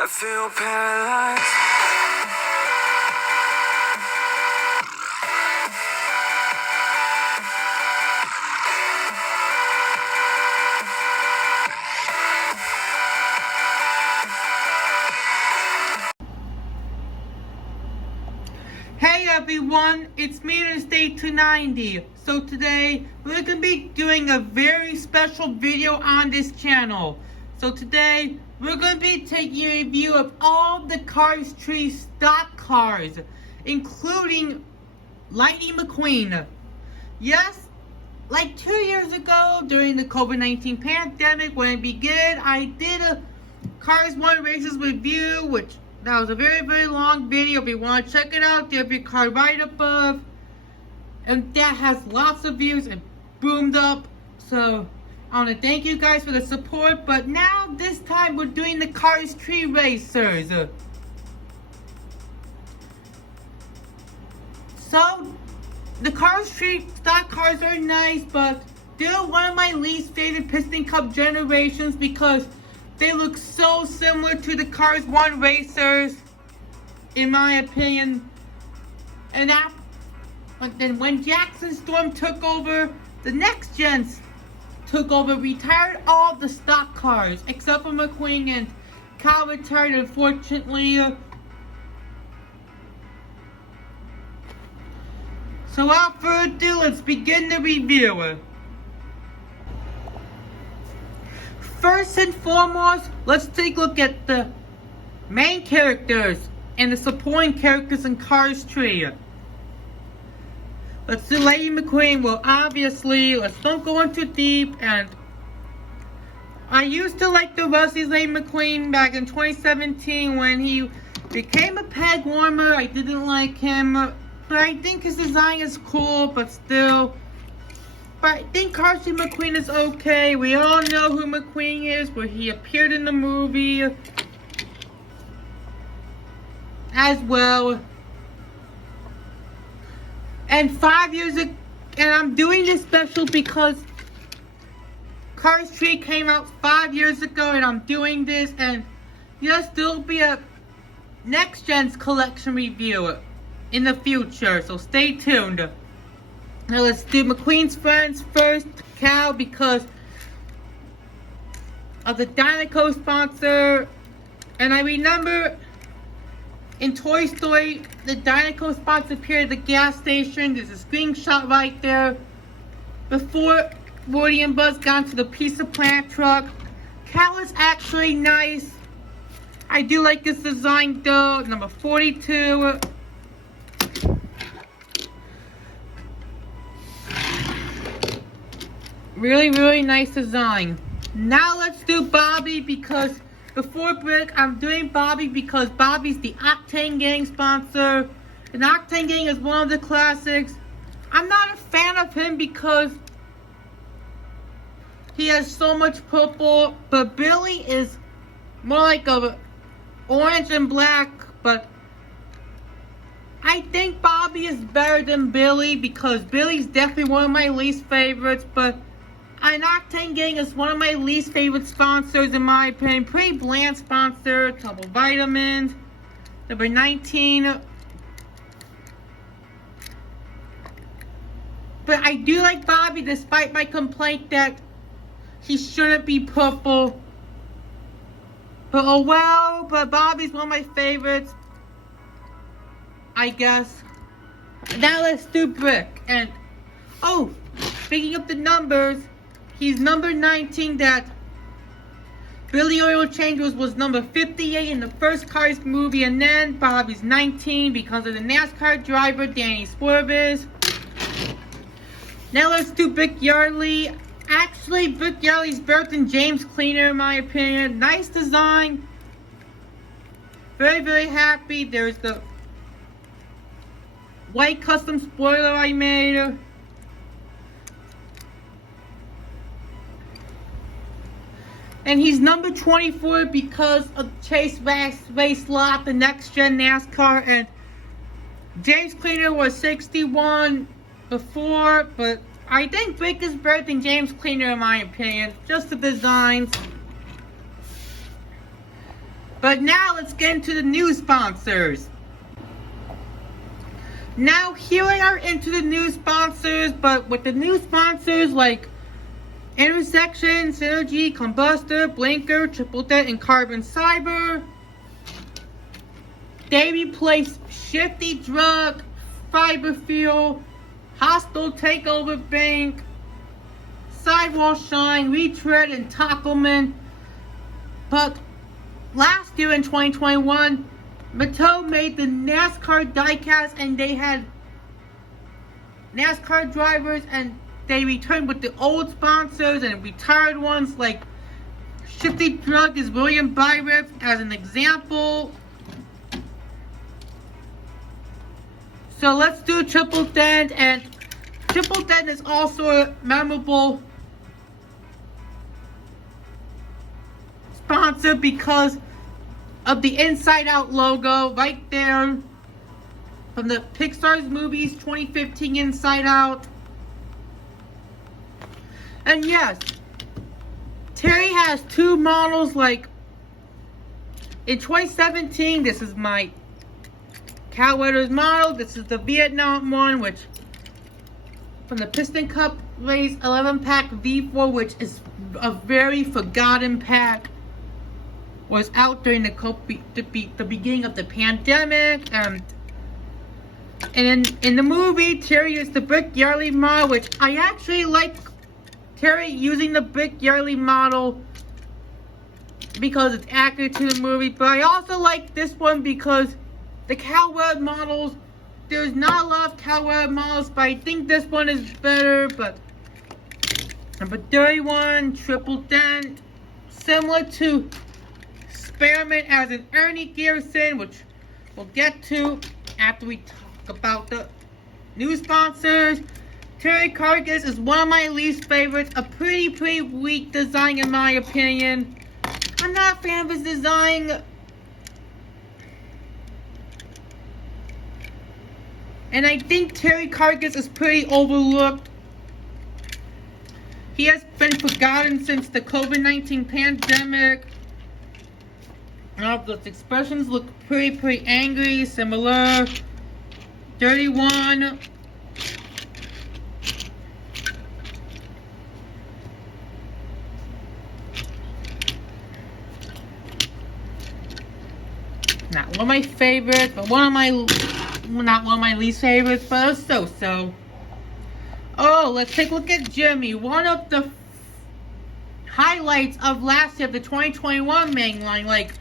I feel paralyzed. Hey everyone, it's Meeker State 290. So today we're going to be doing a very special video on this channel. So today we're going to be taking a review of all the Cars Tree stock cars, including Lightning McQueen. Yes, like 2 years ago during the COVID-19 pandemic when it began, I did a Cars 1 Races review, which that was a very, very long video. If you want to check it out, there'll be a card right above. And that has lots of views and boomed up. So, I want to thank you guys for the support. But now, this time, we're doing the Cars Tree Racers. So, the Cars Tree stock cars are nice, but they're one of my least favorite Piston Cup generations because they look so similar to the Cars 1 Racers, in my opinion. And then when Jackson Storm took over, the next gens took over, retired all the stock cars, except for McQueen, and Kyle retired, unfortunately. So without further ado, let's begin the review. First and foremost, let's take a look at the main characters and the supporting characters in Cars Tree. Let's do Lightning McQueen. Well, obviously, let's don't go in too deep. And I used to like the Rusty's Lightning McQueen back in 2017 when he became a peg warmer. I didn't like him, but I think his design is cool, but still. But I think Cars Tree McQueen is okay. We all know who McQueen is, where he appeared in the movie as well. And 5 years ago, and I'm doing this special because Cars Tree came out 5 years ago, and I'm doing this, and yes, there'll be a Next Gen's collection review in the future, so stay tuned. Now let's do McQueen's friends first, Cal, because of the Dino sponsor. And I remember in Toy Story, the Dino sponsor appeared at the gas station. There's a screenshot right there. Before Woody and Buzz got into the Pizza Planet truck. Cal is actually nice. I do like this design though. Number 42. Really, really nice design. Now let's do Bobby because before break, I'm doing Bobby because Bobby's the Octane Gang sponsor. And Octane Gang is one of the classics. I'm not a fan of him because he has so much purple, but Billy is more like a orange and black, but I think Bobby is better than Billy because Billy's definitely one of my least favorites, but an Octane Gang is one of my least favorite sponsors in my opinion. Pretty bland sponsor, couple vitamins. Number 19. But I do like Bobby despite my complaint that he shouldn't be purple. But oh well, but Bobby's one of my favorites, I guess. Now let's do Brick. And oh, speaking of the numbers, he's number 19. That Billy Oil Change was number 58 in the first Cars movie. And then Bobby's 19 because of the NASCAR driver, Danny Swerves. Now let's do Brick Yardley. Actually, Brick Yardley's better than James Cleaner in my opinion. Nice design. Very, very happy. There's the white custom spoiler I made. And he's number 24 because of Chase Race Lot, the Next Gen NASCAR. And James Cleaner was 61 before, but I think Brick is better than James Cleaner in my opinion. Just the designs. But now let's get into the new sponsors. Now here we are into the new sponsors, but with the new sponsors like Intersection, Synergy, Combustor, Blinker, Triple Dent, and Carbon Cyber, they replace Shifty Drug, Fiber Fuel, Hostile Takeover Bank, Sidewall Shine, Retread, and Tackleman. But last year in 2021, Mattel made the NASCAR diecast, and they had NASCAR drivers, and they returned with the old sponsors and retired ones like Shifty Drug is William Byriff as an example. So let's do Triple Dent, and Triple Dent is also a memorable sponsor because of the Inside Out logo right there from the Pixar's movies 2015 Inside Out. And yes, Terry has two models. Like in 2017, this is my Cowweather's model. This is the Vietnam one, which from the Piston Cup Race 11 pack V4, which is a very forgotten pack. Was out during the beginning of the pandemic, and in the movie, Terry used the Brick Yardley model, which I actually like Terry using the Brick Yardley model because it's accurate to the movie. But I also like this one because the Cowweather models, there's not a lot of Cowweather models, but I think this one is better. But number 31, Triple Dent, similar to Experiment as an Ernie Garrison, which we'll get to after we talk about the new sponsors. Terry Carcass is one of my least favorites. A pretty weak design in my opinion. I'm not a fan of his design. And I think Terry Carcass is pretty overlooked. He has been forgotten since the COVID-19 pandemic. Those expressions look pretty angry, similar. 31. Not one of my favorites, but not one of my least favorites, but a so-so. Oh, let's take a look at Jimmy. One of the highlights of last year, the 2021 main line. Like,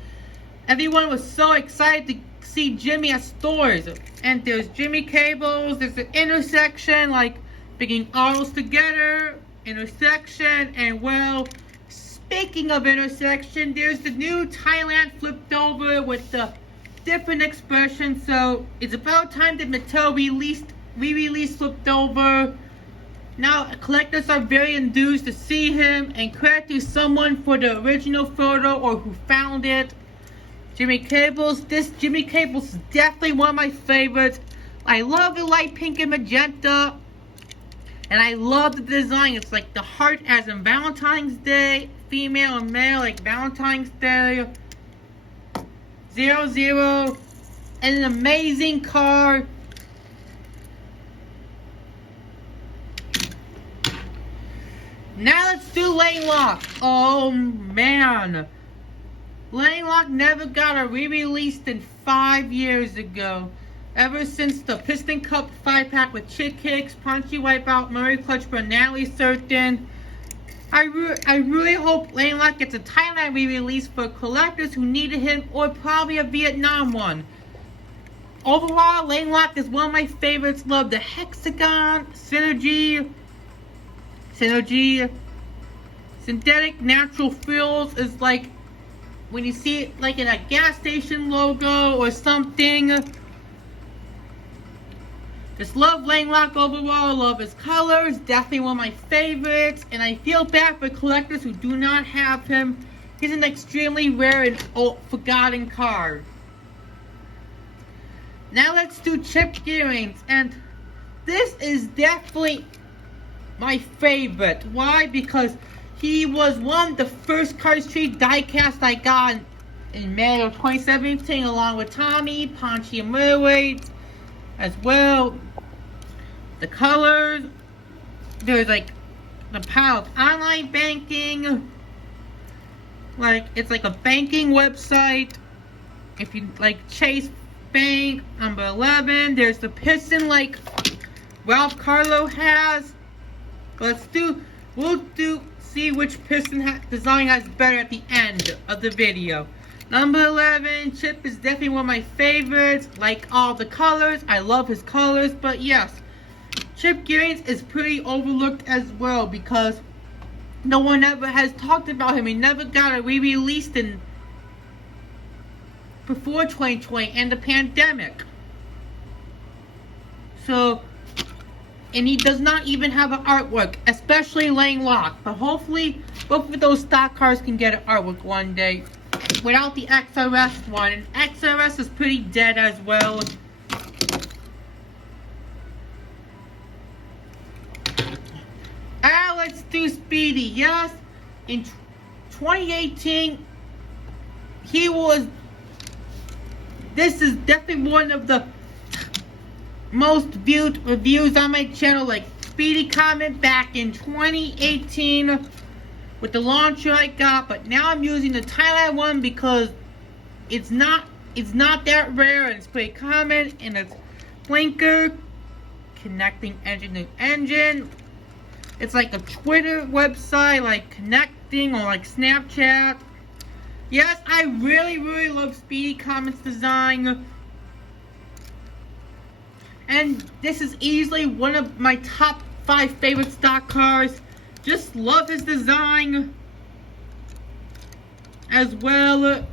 everyone was so excited to see Jimmy at stores. And there's Jimmy Cables, there's an Intersection, like bringing autos together, Intersection, and well, speaking of Intersection, there's the new Thailand flipped over with the different expression. So it's about time that Mattel re-released flipped over. Now collectors are very enthused to see him, and credit to someone for the original photo or who found it. Jimmy Cables. This Jimmy Cables is definitely one of my favorites. I love the light pink and magenta. And I love the design. It's like the heart as in Valentine's Day. Female and male, like Valentine's Day. 00. And an amazing car. Now let's do Lane Lock. Oh man. Lane Lock never got a re-release in 5 years ago. Ever since the Piston Cup 5-pack with Chick Hicks, Ponchi Wipeout, Murray Clutch for Natalie Certain. I really hope Lane Lock gets a Thailand re-release for collectors who needed him, or probably a Vietnam one. Overall, Lane Lock is one of my favorites. Love the Hexagon, Synergy, Synthetic Natural Fuels is like when you see it like in a gas station logo or something. Just love Lane Lock overall. Love his colors. Definitely one of my favorites. And I feel bad for collectors who do not have him. He's an extremely rare and forgotten card. Now let's do Chip Gearings. And this is definitely my favorite. Why? Because he was one of the first Card Street diecast I got in May of 2017 along with Tommy, Ponchi, and Merway as well. The colors, there's like the power of online banking. Like, it's like a banking website. If you like Chase Bank, number 11. There's the piston like Ralph Carlo has. We'll see which piston design has better at the end of the video. Number 11, Chip is definitely one of my favorites. Like all the colors, I love his colors. But yes, Chip Gaines is pretty overlooked as well because no one ever has talked about him. He never got re-released before 2020 and the pandemic. So, and he does not even have an artwork, especially Lane Lock. But hopefully, both of those stock cars can get an artwork one day without the XRS one. And XRS is pretty dead as well. Let's do Speedy. Yes, in 2018, this is definitely one of the most viewed reviews on my channel. Like Speedy comment back in 2018 with the launcher I got, but now I'm using the Thailand one because it's not that rare and it's pretty common, and it's blinker, connecting engine to engine. It's like a Twitter website, like connecting, or like Snapchat. Yes, I really love Speedy Comet's design. And this is easily one of my top 5 favorite stock cars. Just love his design as well.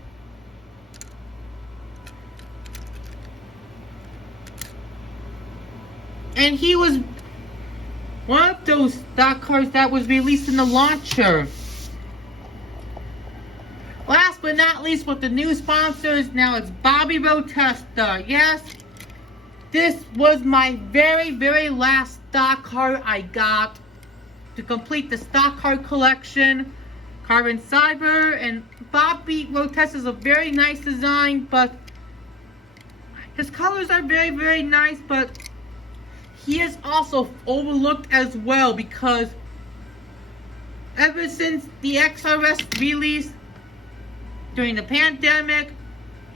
And he was one of those stock cars that was released in the launcher. Last but not least, with the new sponsors, now it's Bobby Rotesta. Yes, this was my very last stock car I got to complete the stock car collection. Carbon Cyber, and Bobby Rotesta is a very nice design, but his colors are very nice, but he is also overlooked as well because ever since the XRS release during the pandemic,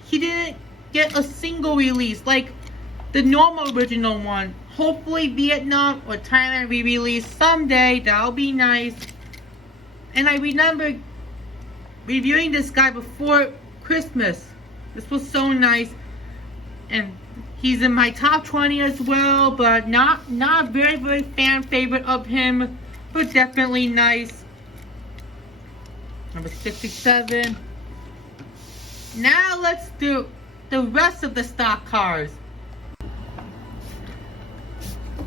he didn't get a single release like the normal original one. Hopefully Vietnam or Thailand re-release someday. That'll be nice. And I remember reviewing this guy before Christmas. This was so nice. And he's in my top 20 as well, but not a very fan favorite of him, but definitely nice. Number 67. Now let's do the rest of the stock cars.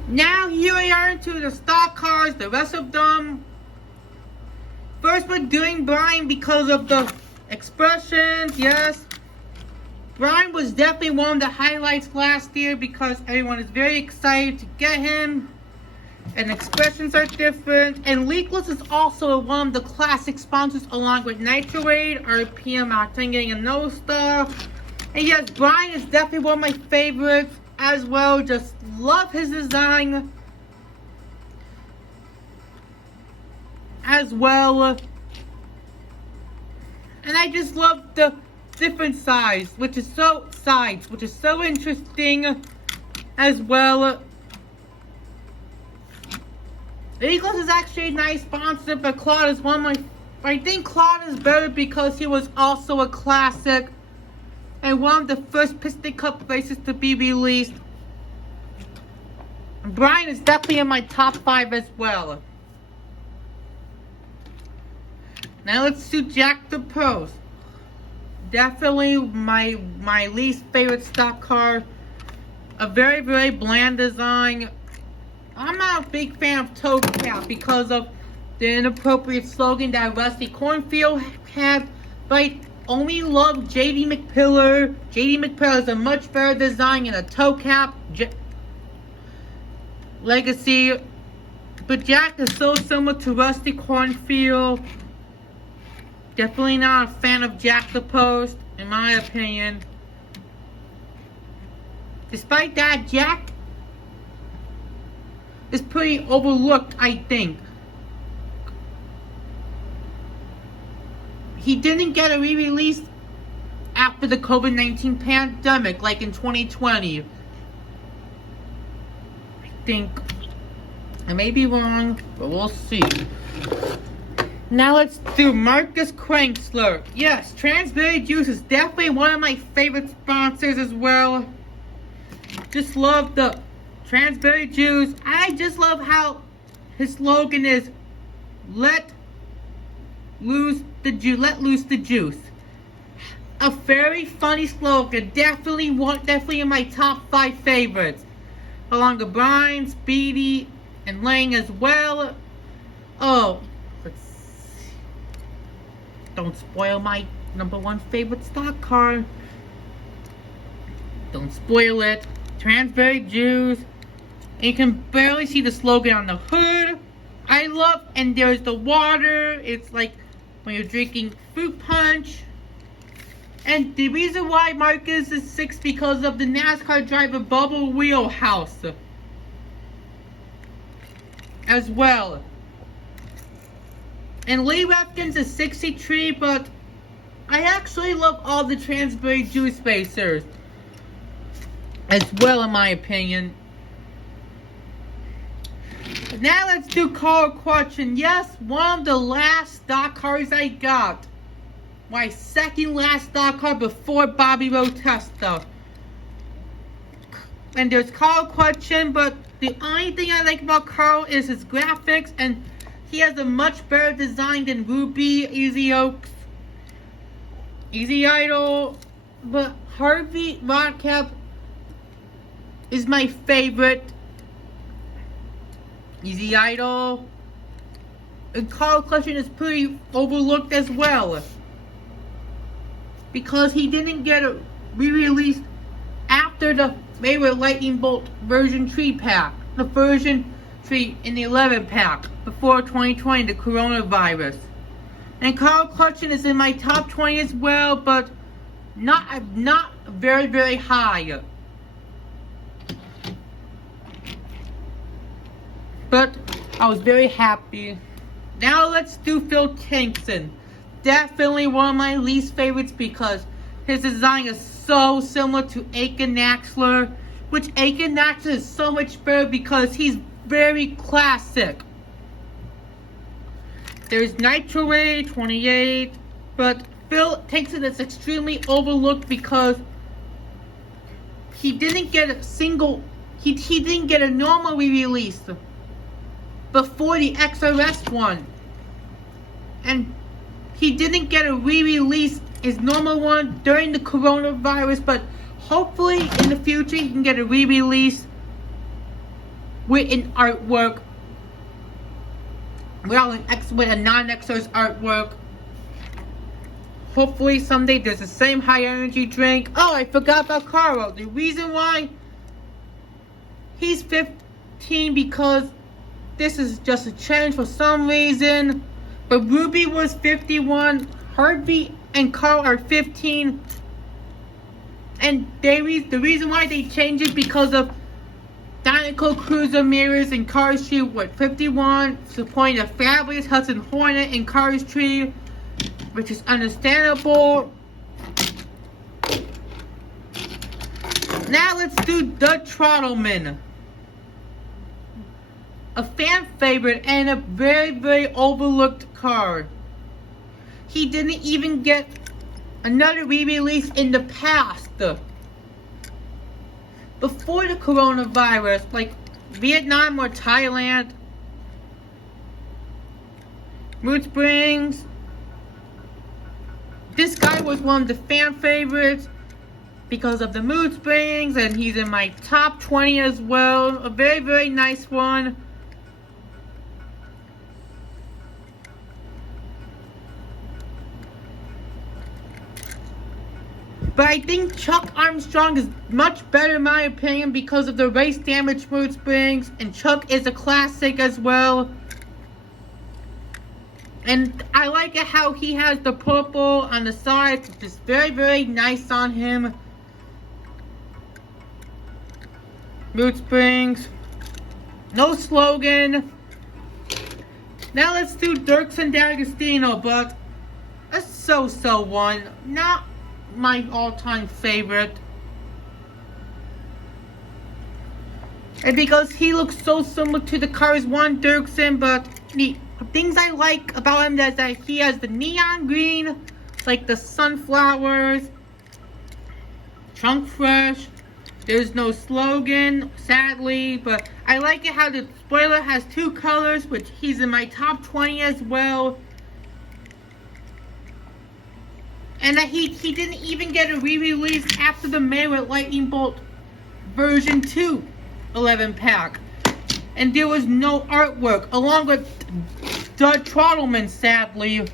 Now here we are into the stock cars, the rest of them. First we're doing Brian because of the expressions, yes. Brian was definitely one of the highlights last year because everyone is very excited to get him. And expressions are different. And Leakless is also one of the classic sponsors along with Nitroade, RPM, Octane getting a no star. And yes, Brian is definitely one of my favorites as well. Just love his design as well. And I just love the different sides, which is so interesting as well. Eagles is actually a nice sponsor, but Claude is one of my... I think Claude is better because he was also a classic and one of the first Piston Cup races to be released. Brian is definitely in my top 5 as well. Now let's do Jack the Post. Definitely my least favorite stock car. A very bland design. I'm not a big fan of toe cap because of the inappropriate slogan that Rusty Cornfield had, but I only love JD McPillar. JD McPillar is a much better design in a toe cap legacy, but Jack is so similar to Rusty Cornfield. Definitely not a fan of Jack the Post. in my opinion. Despite that, Jack is pretty overlooked, I think. He didn't get a re-release after the COVID-19 pandemic, like in 2020. I think. I may be wrong, but we'll see. Now let's do Marcus Crank Slurp. Yes, Transberry Juice is definitely one of my favorite sponsors as well. Just love the Transberry Juice. I just love how his slogan is, let loose the juice. A very funny slogan. Definitely in my top 5 favorites. Along with Brian, Speedy, and Lang as well. Oh, don't spoil my number 1 favorite stock car. Don't spoil it. Transberry Juice. And you can barely see the slogan on the hood. I love, and there's the water. It's like when you're drinking fruit punch. And the reason why Marcus is 6 because of the NASCAR driver Bubble Wheelhouse as well. And Lee Repkins is 63, but I actually love all the Transberry Juice Racers as well, in my opinion. Now let's do Carl Crutchin. Yes, one of the last stock cars I got. My second last stock car before Bobby Rotesta. And there's Carl Crutchin, but the only thing I like about Carl is his graphics, and he has a much better design than Ruby, Easy Oaks, Easy Idol. But Harvey Rodcap is my favorite. Easy Idol. And Carl Crutchin is pretty overlooked as well, because he didn't get a re-release after the favorite Lightning Bolt version 3 pack. The version 3 in the 11 pack before 2020, the coronavirus. And Carl Crutchin is in my top 20 as well, but not very, very high. But I was very happy. Now let's do Phil Kingston. Definitely one of my least favorites because his design is so similar to Aiken Naxler, which Aiken Naxler is so much better because he's very classic. There's Nitro Ray 28, but Phil Kingston is extremely overlooked because he didn't get a single, he didn't get a normal re-release before the XRS one. And he didn't get a re-release, his normal one, during the coronavirus, but hopefully in the future he can get a re-release with an artwork, with a non-XRS artwork. Hopefully someday there's the same high energy drink. Oh, I forgot about Carl. The reason why he's 15 because this is just a change for some reason. But Ruby was 51, Harvey and Carl are 15. And the reason why they changed it because of Dino Cruiser mirrors and Cars Tree with 51, supporting the fabulous Hudson Hornet and Cars Tree, which is understandable. Now let's do the Trotman. A fan favorite and a very, very overlooked car. He didn't even get another re-release in the past. Before the coronavirus, like Vietnam or Thailand, Mood Springs. This guy was one of the fan favorites because of the Mood Springs, and he's in my top 20 as well. A very, very nice one. But I think Chuck Armstrong is much better in my opinion because of the race damage Mood Springs, and Chuck is a classic as well. And I like it how he has the purple on the side. It's just very, very nice on him. Root Springs. No slogan. Now let's do Dirks and D'Agostino, but a so-so one. Not my all-time favorite. And because he looks so similar to the Cars 1 Dirksen, but the things I like about him is that he has the neon green, like the sunflowers, trunk fresh. There's no slogan, sadly, but I like it how the spoiler has two colors, which he's in my top 20 as well. And that he didn't even get a re-release after the Mayweather Lightning Bolt version 2 11-pack. And there was no artwork, along with the Trotman, sadly.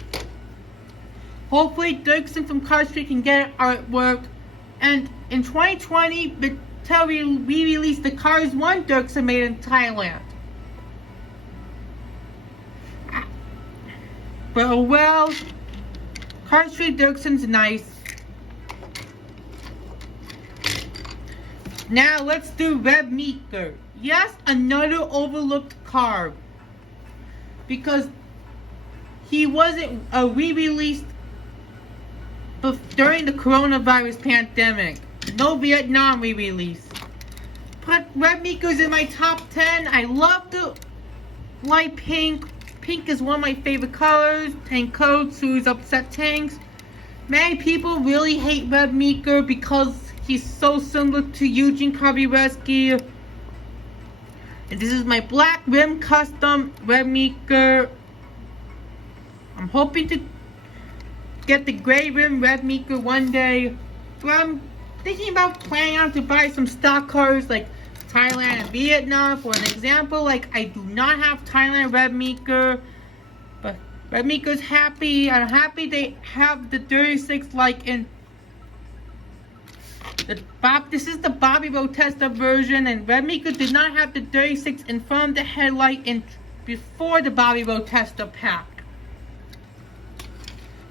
Hopefully, Dirksen from Cars 3 can get artwork. And in 2020, Mattel re-released the Cars 1 Dirksen made in Thailand. But oh well, Cars 3 Dirksen's nice. Now let's do Meeker. Yes, another overlooked car. Because he wasn't re-released during the coronavirus pandemic. No Vietnam re-release. But Meeker's in my top 10. I love the light pink. Pink is one of my favorite colors. Tank coats, who's upset tanks. Many people really hate Meeker because he's so similar to Eugene Kabireski. And this is my black rim custom Meeker. I'm hoping to get the gray rim Meeker one day. But I'm thinking about planning on to buy some stock cars like Thailand and Vietnam. For an example, like I do not have Thailand Meeker, but Meeker's happy. I'm happy they have the 36 like in this is the Bobby Rotesta version, and Meeker did not have the 36 in front of the headlight before the Bobby Rotesta pack.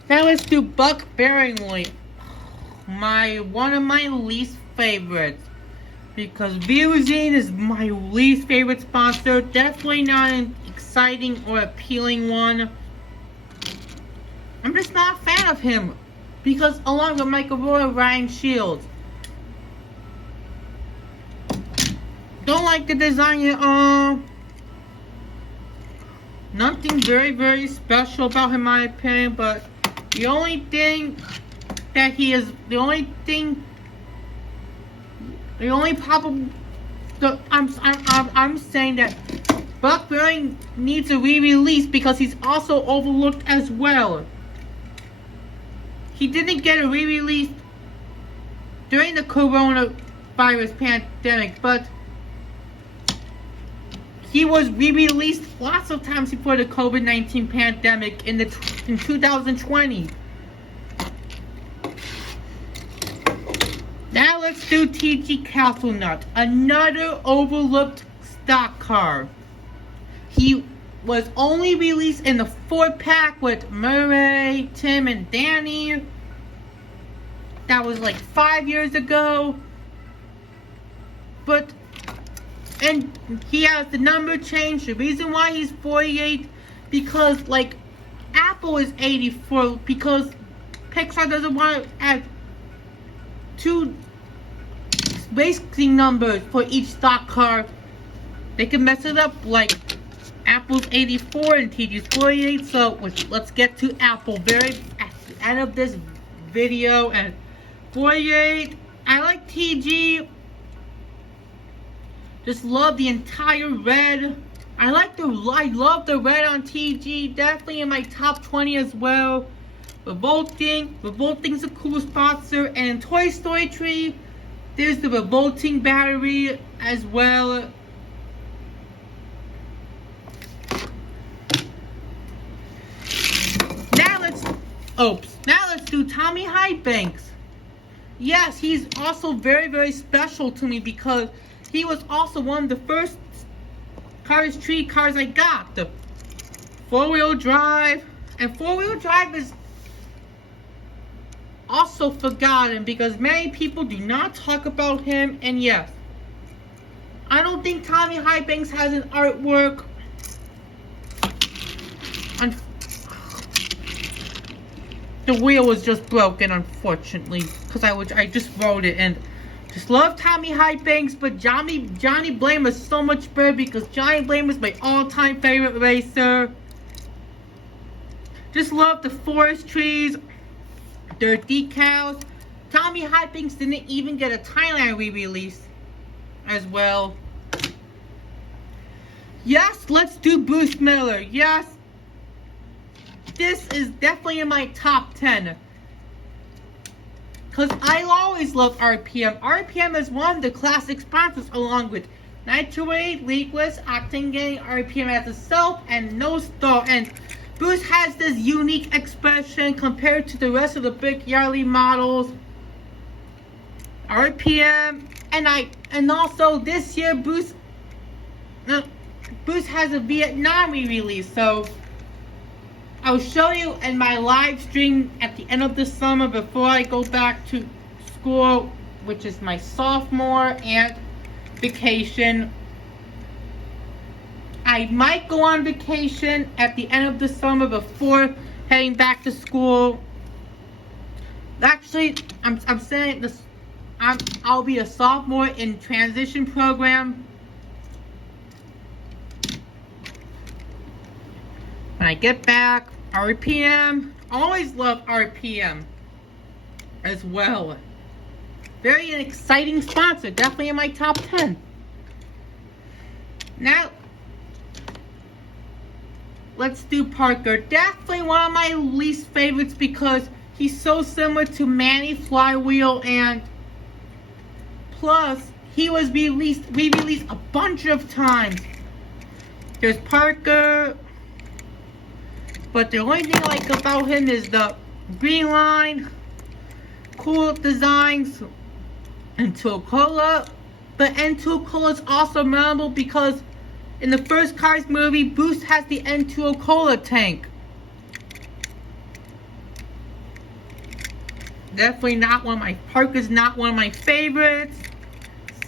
Now let's do Buck Bearingly. One of my least favorites. Because Viruzine is my least favorite sponsor. Definitely not an exciting or appealing one. I'm just not a fan of him. Because along with Michael Roy, Ryan Shields. Don't like the design at all. Nothing very, very special about him in my opinion, but the only thing that he is, I'm saying that Buck Bearing needs a re-release because he's also overlooked as well. He didn't get a re-release during the coronavirus pandemic, but he was re-released lots of times before the COVID-19 pandemic in 2020. Now let's do TG Castle Nut, another overlooked stock car. He was only released in the 4-pack with Murray, Tim, and Danny. That was like 5 years ago. And he has the number change. The reason why he's 48, because like Apple is 84, because Pixar doesn't want to add 2 racing numbers for each stock car. They can mess it up, like Apple's 84 and TG's 48. So let's get to Apple very at the end of this video. And 48, I like TG. Just love the entire red. I love the red on TG. Definitely in my top 20 as well. Revolting's a cool sponsor. And in Toy Story 3, there's the Revolting battery as well. Now let's do Tommy Highbanks. Yes, he's also very, very special to me because he was also one of the first Cars 3 cars I got. The 4-wheel drive, And four-wheel drive is also forgotten because many people do not talk about him. And yes, I don't think Tommy Highbanks has an artwork. The wheel was just broken, unfortunately, because I just wrote it and just love Tommy Highbanks, but Johnny Blame is so much better because Johnny Blame is my all-time favorite racer. Just love the forest trees, their decals. Tommy Highbanks didn't even get a Thailand re-release as well. Yes, let's do Bruce Miller. Yes. This is definitely in my top 10. Because I always love RPM. RPM is one of the classic sponsors along with Nitrate, Leakless, Octane Gang, RPM as itself, and No Star. And Bruce has this unique expression compared to the rest of the big yearly models. RPM. And also this year Bruce has a Vietnam re-release. So I'll show you in my live stream at the end of the summer before I go back to school, which is my sophomore and vacation. I might go on vacation at the end of the summer before heading back to school. Actually, I'm saying this. I'll be a sophomore in transition program. When I get back, RPM, always love RPM as well. Very exciting sponsor, definitely in my top 10. Now, let's do Parker. Definitely one of my least favorites because he's so similar to Manny Flywheel, and plus, he was re-released a bunch of times. There's Parker. But the only thing I like about him is the green line, cool designs, and Tucola. But Tucola is also memorable because in the first Cars movie, Bruce has the Tucola tank. Definitely not one of my, Parker's not one of my favorites.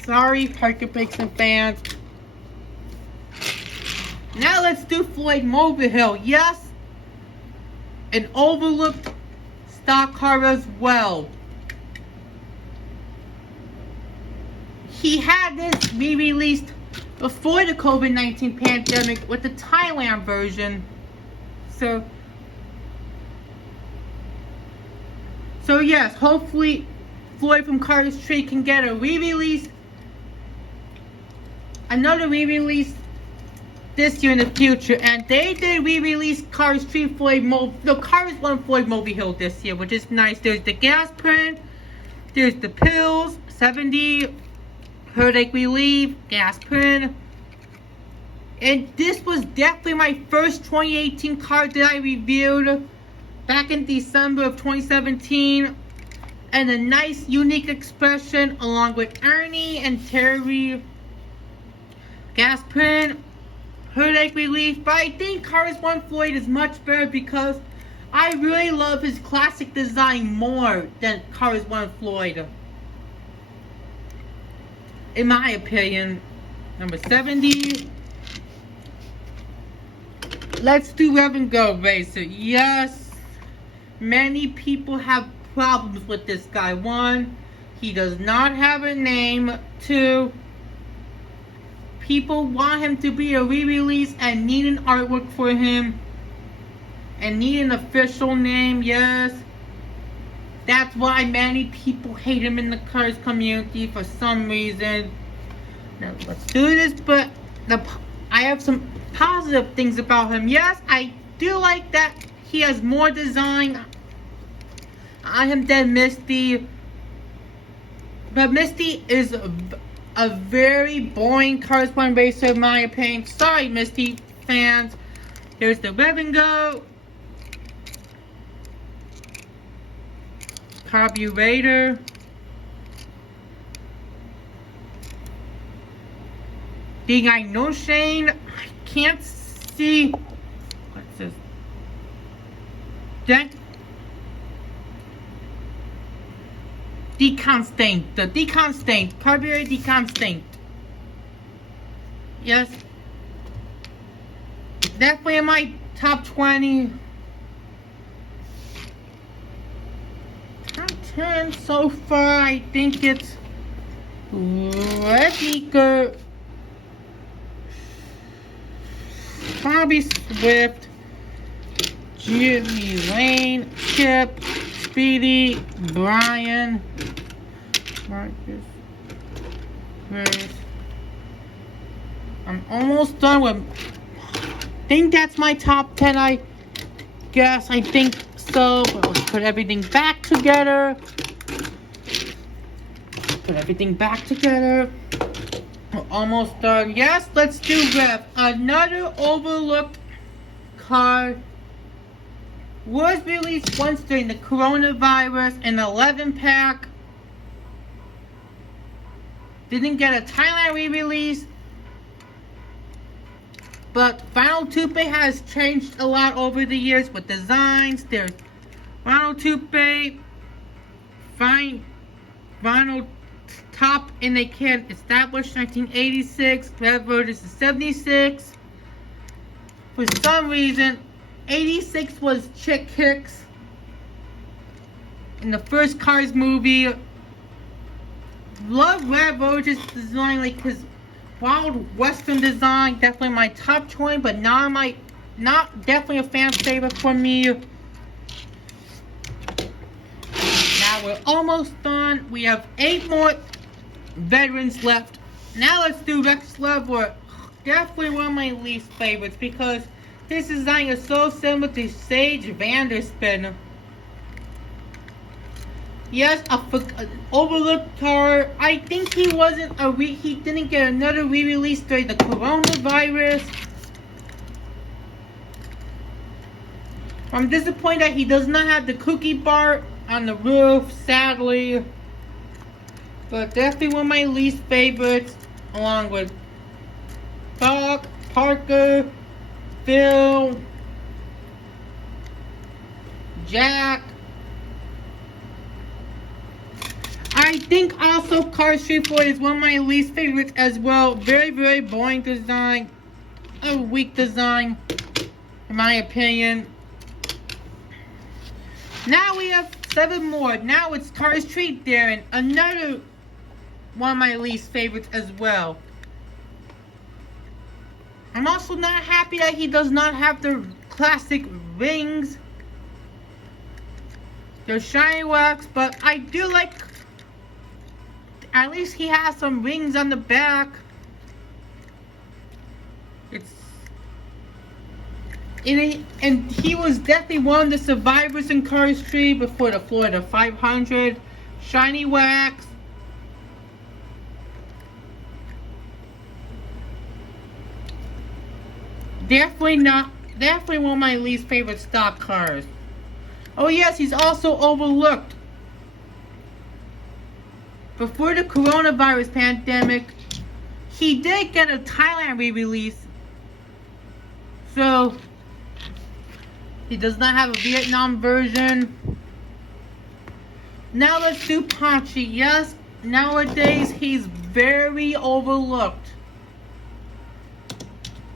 Sorry, Parker Brixton fans. Now let's do Floyd Mobile Hill. Yes. An overlooked stock car as well. He had this re-released before the COVID-19 pandemic with the Thailand version. So yes, hopefully Floyd from Cars Tree can get a re-release. Another re-release this year in the future, and they did re-release Cars 3 Floyd Cars 1 Floyd Mobile Hill this year, which is nice. There's the gas print, there's the pills, 70, heartache relief, gas print, and this was definitely my first 2018 car that I reviewed back in December of 2017, and a nice unique expression along with Ernie and Terry, gas print, heartache relief. But I think Cars 1 Floyd is much better because I really love his classic design more than Cars 1 Floyd, in my opinion. Number 70. Let's do Rev-N-Go Racer. Yes, many people have problems with this guy. 1, he does not have a name. 2, people want him to be a re-release and need an artwork for him. And need an official name, yes. That's why many people hate him in the Cars community for some reason. Now, let's do this, but I have some positive things about him. Yes, I do like that he has more design on him than Misty. But Misty is a very boring Cars 1 racer in my opinion. Sorry, Misty fans. There's the Rev-N-Go, carburetor, the I know Shane. I can't see. What's this? Then Deconstant, the Deconstant, Carberry Deconstant. Yes. Definitely in my top 20. Top 10 so far, I think it's Meeker, Bobby Swift, Jimmy Lane, Chip, Speedy, Brian, Marcus, Grace. I'm almost done with. I think that's my top 10. I guess. I think so. But let's put everything back together. Put everything back together. We're almost done. Yes, let's do Rev. Another overlooked car was released once during the coronavirus, an 11-pack. Didn't get a Thailand re-release. But Vinyl Toupe has changed a lot over the years with designs. There's Vinyl Toupe, fine vinyl top in a can, established 1986. Rev-N-Go is 76. For some reason, 86 was Chick Hicks in the first Cars movie. Love Rev-N-Go's design, like his wild western design. Definitely my top 20, but not definitely a fan favorite for me. Now we're almost done. We have 8 more veterans left. Now let's do Rex Lover. Definitely one of my least favorites because his design is so similar to Sage Vanderspin. Yes, an overlooked car. I think he wasn't he didn't get another re-release during the coronavirus. I'm disappointed that he does not have the cookie bar on the roof, sadly. But definitely one of my least favorites, along with Doc, Parker, Phil, Jack. I think also Car Street Floyd is one of my least favorites as well. Very, very boring design. A weak design, in my opinion. Now we have 7 more. Now it's Car Street Darren. Another one of my least favorites as well. I'm also not happy that he does not have the classic rings. They're shiny wax, but I do like, at least he has some rings on the back. And he was definitely one of the survivors in Car Street before the Florida 500. Shiny wax. Definitely one of my least favorite stock cars. Oh yes, he's also overlooked. Before the coronavirus pandemic, he did get a Thailand re-release. So, he does not have a Vietnam version. Now let's do Ponchi. Yes, nowadays he's very overlooked.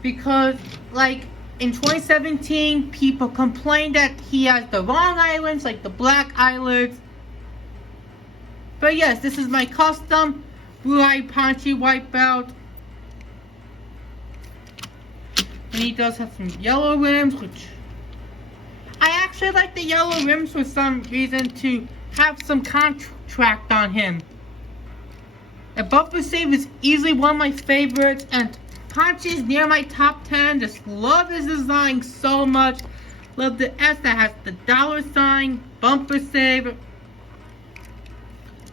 Because, like, in 2017, people complained that he has the wrong islands, like the black islands. But yes, this is my custom blue-eyed Ponchi Wipeout. And he does have some yellow rims, which I actually like the yellow rims for some reason to have some contrast on him. The bumper save is easily one of my favorites, and Ponchi is near my top 10. Just love his design so much. Love the S that has the $sign, bumper save.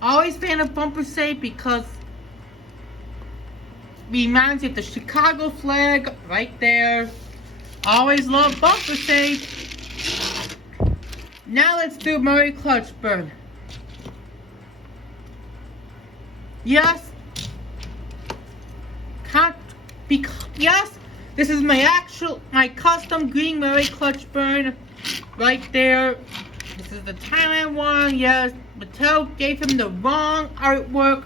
Always fan of bumper save because it reminds you of the Chicago flag right there. Always love bumper save. Now let's do Murray Clutch Burn. Yes. Yes, this is my custom green Murray Clutch Burn. right there. This is the Thailand one. Yes, Mattel gave him the wrong artwork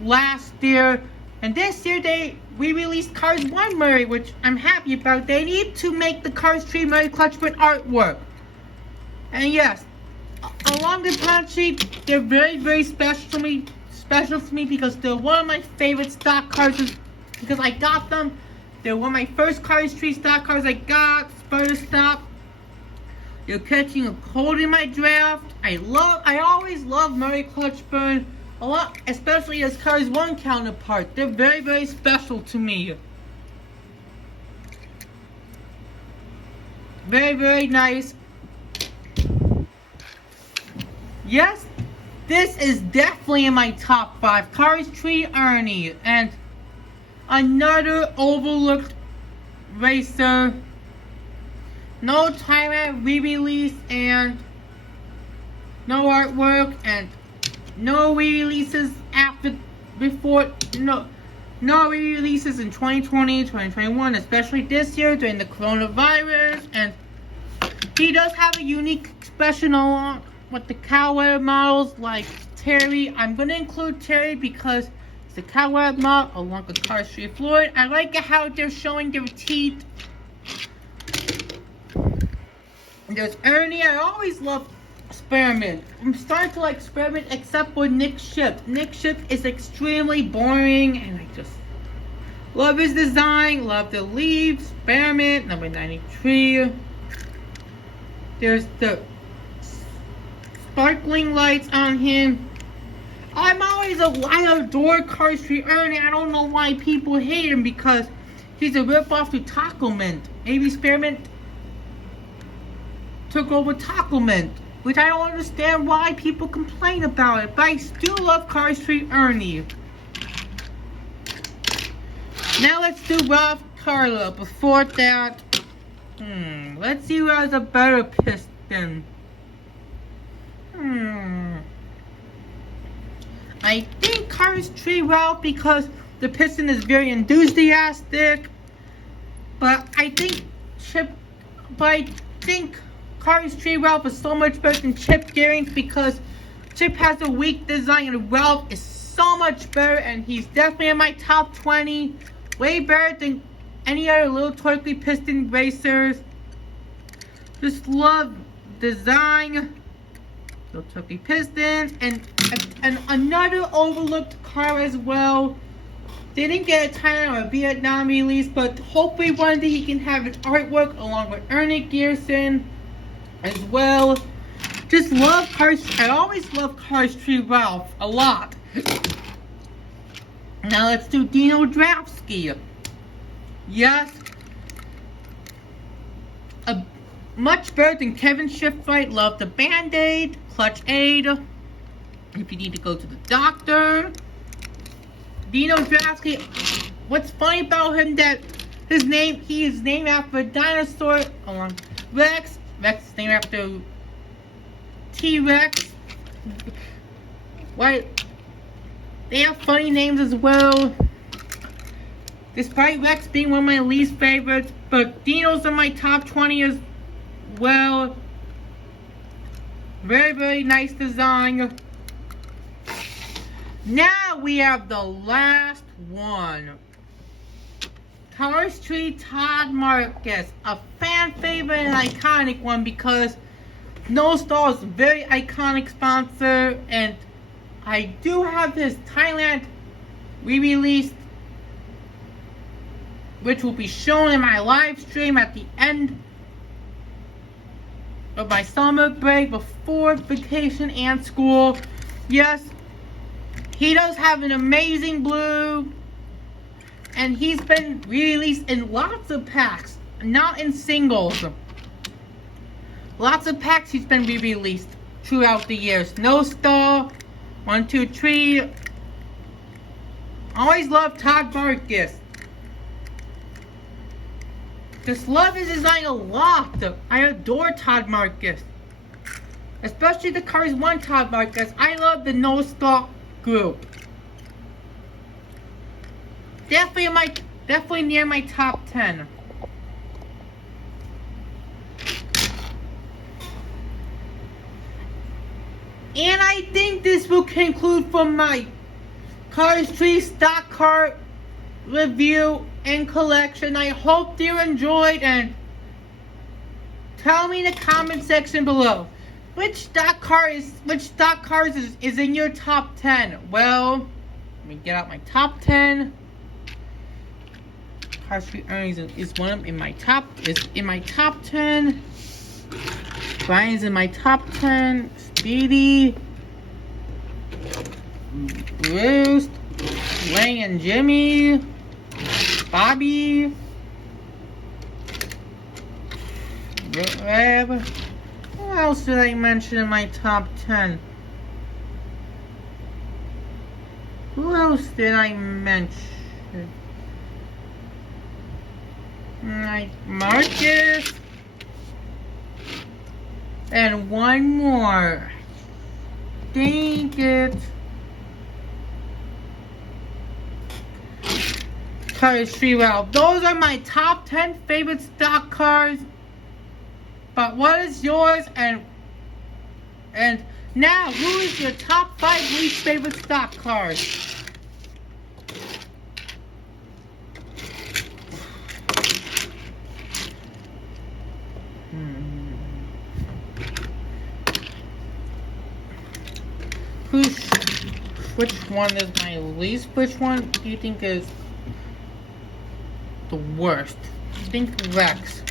last year. And this year they re-released Cars 1 Murray, which I'm happy about. They need to make the Cars 3 Murray Clutch with artwork. And yes, along with ponchi, they're very, very special to me because they're one of my favorite stock cars because I got them. They're one of my first Cars 3 stock cars I got. Spider Stop. They're catching a cold in my draft. I always love Murray Clutch Burn a lot, especially as Cars 1 counterpart. They're very, very special to me. Very, very nice. Yes, this is definitely in my top 5. Cars 3 Ernie and another overlooked racer. No Thailand re-release and no artwork and no re-releases no re-releases in 2020, 2021, especially this year during the coronavirus. And he does have a unique expression along with the Cowweather models like Terry. I'm going to include Terry because it's a Cowweather model along with Cars 3 Floyd. I like how they're showing their teeth. And there's Ernie. I always love Experiment. I'm starting to like Experiment except for Nick Ship. Nick Ship is extremely boring and I just love his design. Love the leaves. Experiment, number 93. There's the sparkling lights on him. I adore Cars 3 Ernie. I don't know why people hate him because he's a ripoff to Taco Mint. Maybe Experiment took over Taco Mint, which I don't understand why people complain about it, but I still love Cars 3 Ernie. Now let's do Ralph Carla. Before that, let's see who has a better piston. I think Cars 3 Ralph because the piston is very enthusiastic, but I think Cars 3 Ralph is so much better than Chip Gearing because Chip has a weak design and Ralph is so much better and he's definitely in my top 20. Way better than any other little twinkly piston racers. Just love design. Little twinkly pistons and another overlooked car as well. They didn't get a Thailand or Vietnam release, but hopefully one day he can have his artwork along with Ernie Gearson as well. Just love Cars. I always love Cars 3 Ralph a lot. Now let's do Dino Draftsky. Yes. Much better than Kevin Shipwright. Love the Band-Aid, Clutch Aid. If you need to go to the doctor. Dino Draftsky. What's funny about him that he is named after a dinosaur along Rex. Rex is named after T-Rex. Why? They have funny names as well. Despite Rex being one of my least favorites, but Dino's in my top 20 as well. Very, very nice design. Now we have the last one. Cars 3 Todd Marcus. A fan favorite and iconic one because No Star is a very iconic sponsor. And I do have his Thailand re-released, which will be shown in my live stream at the end of my summer break before vacation and school. Yes, he does have an amazing blue, and he's been re-released in lots of packs, not in singles. Lots of packs he's been re-released throughout the years. No Star, 1, 2, 3. Always love Todd Marcus. Just love his design a lot. I adore Todd Marcus. Especially the Cars 1 Todd Marcus. I love the No Star group. Definitely near my top 10. And I think this will conclude for my Cars 3 stock car review and collection. I hope you enjoyed, and tell me in the comment section below which stock cars is in your top 10. Well, let me get out my top 10. Cars 3 Ernie is one of in my top 10. Brian's in my top 10. Speedy, Roost, Wayne and Jimmy, Bobby, Rev. Who else did I mention in my top 10? Who else did I mention? Marcus. And one more. Dang it. Cars 3. Well, those are my top 10 favorite stock cars. But what is yours? And now, who is your top 5 least favorite stock cars? Which one is my least? Which one do you think is the worst? I think Rex.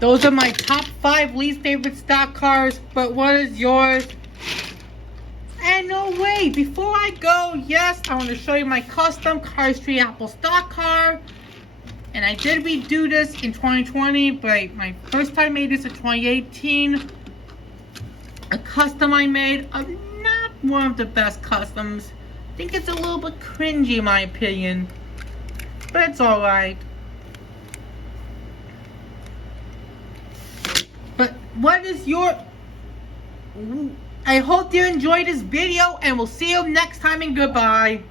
Those are my top 5 least favorite stock cars, but what is yours? And no way, before I go, yes, I want to show you my custom Cars 3 Apple stock car. And I did redo this in 2020, but my first time I made this in 2018. A custom I made, not one of the best customs. I think it's a little bit cringy in my opinion, but it's alright. But what is your... I hope you enjoyed this video, and we'll see you next time, and goodbye.